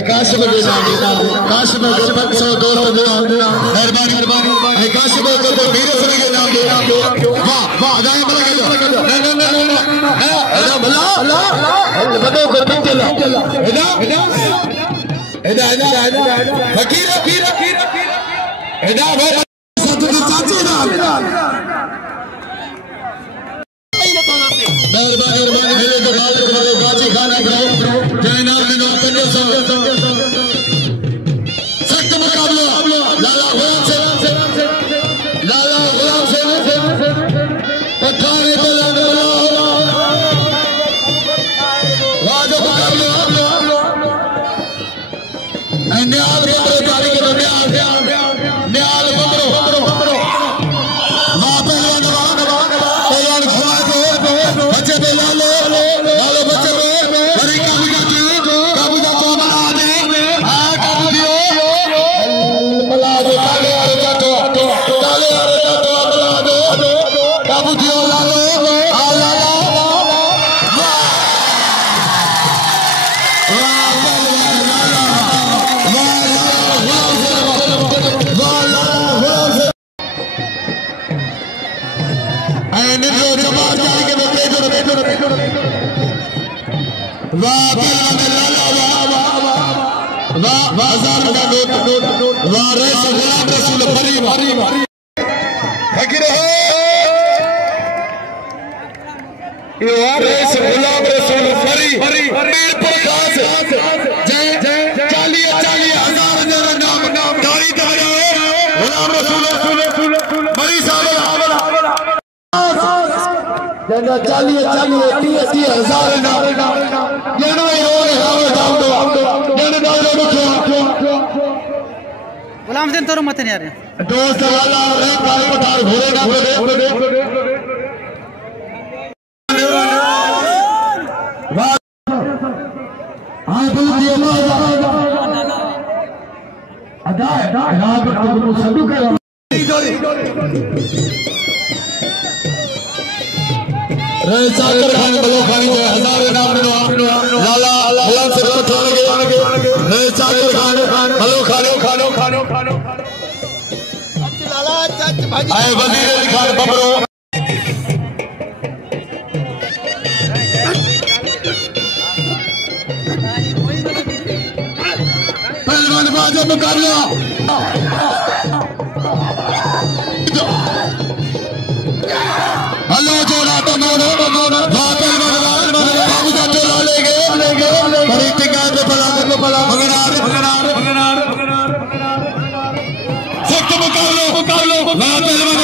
काश में काश में सो दोस्त मेहरबानी मेहरबानी काश में को वीर सभी के नाम दे वाह वाह जाए भला ना भला बदो को चला इदा फकीर फकीर इदा सतुदी चाची ना मेहरबानी मेहरबानी मेरे को गाली करो गाजी खाना करो जय नाम में पंजो सख्त मुकाबला लाला गुलाम से पठाने बुलंद वाजो मुकाबला न्याल बंदरो जारी के न्याल बंदरो मां पहलवान पहलवान घुमा दो बच्चे पे लालो बच्चे पे हरी काबू जाती बना दे काबू दियो बला दो काले बना दो काबू दियो लालो गुलाम दिन तो मत नहीं आ रहे दोस्त वाला काले पठार घोड़े साकर खान बलो खानी हजारे नाम लाला गुलाम से साकर खान बलो खानो आए वजीर अली खान बबरो पहलवान बाजो मुकाबला हलो जोड़ा तो पहलवान बाबू का चोला ले गए बड़ी टिका पे भगनार सख्त मुकाबला पहलवान